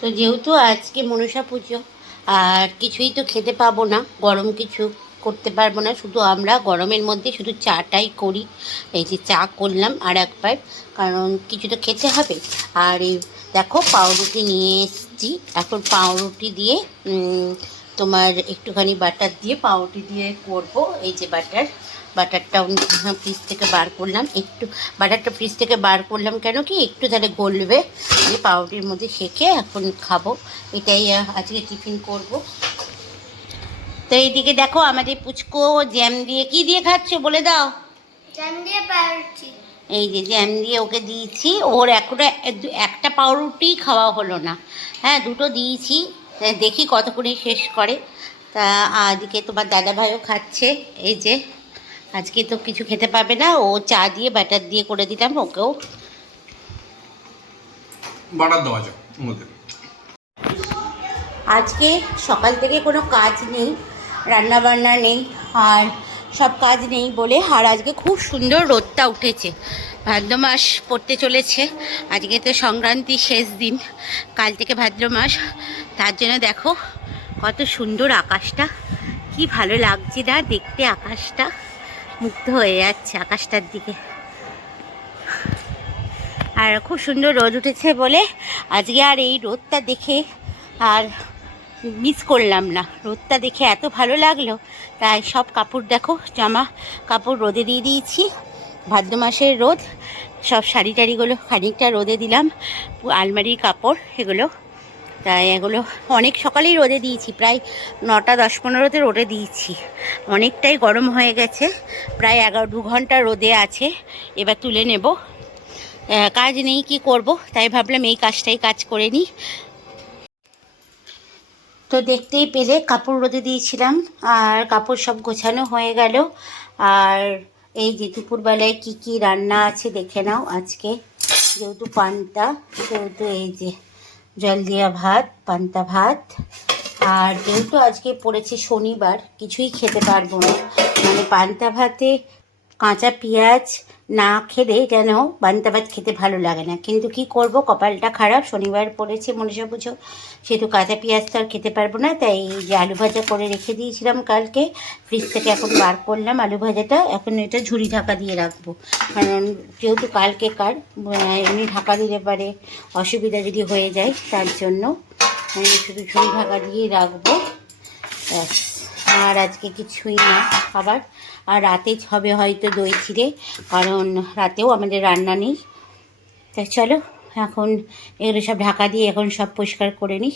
তো যেহেতু আজকে মনসা পুজো, আর কিছুই তো খেতে পাবো না, গরম কিছু করতে পারব না, শুধু আমরা গরমের মধ্যে শুধু চাটাই করি, এই যে চা করলাম আর একবার, কারণ কিছু তো খেতে হবে। আর দেখো পাউরুটি নিয়ে এসেছি, এখন পাউরুটি দিয়ে তোমার একটুখানি বাটার দিয়ে পাউরুটি দিয়ে করব, এই যে বাটার। বাটারটা ফ্রিজ থেকে বার করলাম। একটু বাটারটা ফ্রিজ থেকে বার করলাম কেন কি? একটু তাহলে গলবে। দিয়ে পাউরুটির মধ্যে শেখে এখন খাব। এটাই আজকে টিফিন করব। তো এইদিকে দেখো আমাদের পুচকো জ্যাম দিয়ে কি দিয়ে খাচ্ছ বলে দাও। জ্যাম দিয়ে পাউরুটি। এই যে জ্যাম দিয়ে ওকে দিয়েছি। ওর এখনও একটা পাউরুটি খাওয়া হলো না। হ্যাঁ দুটো দিয়েছি। দেখি কতক্ষণে শেষ করে। তা আজকে তোমার দাদা ভাইও খাচ্ছে। এই যে আজকে তো কিছু খেতে পাবে না ও চা দিয়ে ব্যাটার দিয়ে করে দিলাম ওকেও। বাটার দেওয়া যাক আজকে সকাল থেকে কোনো কাজ নেই রান্না বান্না নেই আর সব কাজ নেই বলে আর আজকে খুব সুন্দর রোদটা উঠেছে। ভাদ্র মাস পড়তে চলেছে আজকে তো সংক্রান্তি শেষ দিন কাল থেকে ভাদ্র মাস। তার জন্য দেখো কত সুন্দর আকাশটা কি ভালো লাগছে না দেখতে আকাশটা। মুগ্ধ হয়ে যাচ্ছে আকাশটার দিকে। আর খুব সুন্দর রোদ উঠেছে বলে আজকে আর এই রোদটা দেখে আর মিস করলাম না। রোদটা দেখে এত ভালো লাগল, তাই সব কাপড় দেখো, জামা কাপড় রোদে দিয়ে দিয়েছি। ভাদ্র মাসের রোদ, সব শাড়ি টাড়িগুলো খানিকটা রোদে দিলাম, আলমারির কাপড়, এগুলো তাই এগুলো অনেক সকালেই রোদে দিয়েছি, প্রায় নটা, দশ পনেরোতে রোদে দিয়েছি। অনেকটাই গরম হয়ে গেছে, প্রায় এগারো, দু ঘণ্টা রোদে আছে, এবার তুলে নেব। কাজ নেই, কি করব? তাই ভাবলাম এই কাজটাই কাজ করে নিই। তো দেখতেই পেলে কাপড় রোদে দিয়েছিলাম, আর কাপড় সব গোছানো হয়ে গেল। আর এই যে দুপুরবেলায় কি কি রান্না আছে দেখে নাও আজকে, যেহেতু পান্তা, সেহেতু এই যে জল দেওয়া ভাত, পান্তা ভাত। আর যেহেতু আজকে পড়েছে শনিবার, কিছুই খেতে পারব না। মানে পান্তা ভাতে কাঁচা পেঁয়াজ না খেলে যেন ভাত খেতে ভালো লাগে না। কিন্তু কি করব? কপালটা খারাপ, শনিবার পড়েছে মনীষা পুজো। সেহেতু কাঁচা পেঁয়াজ তো আর খেতে পারব না, তাই এই যে আলু ভাজা করে রেখে দিয়েছিলাম কালকে ফ্রিজ থেকে এখন বার করলাম আলু ভাজাটা, এখন এটা ঝুড়ি ঢাকা দিয়ে রাখব। কারণ যেহেতু কালকে কার এমনি ঢাকা দিলে পারে অসুবিধা যদি হয়ে যায়, তার জন্য শুধু ঝুড়ি ঢাকা দিয়ে রাখব, ব্যাস। আর আজকে কিছুই না খাবার। আর রাতে হবে হয়তো দই চিড়ে কারণ রাতেও আমাদের রান্না নেই। তা চলো, এখন এগুলো সব ঢাকা দিয়ে এখন সব পরিষ্কার করে নিই।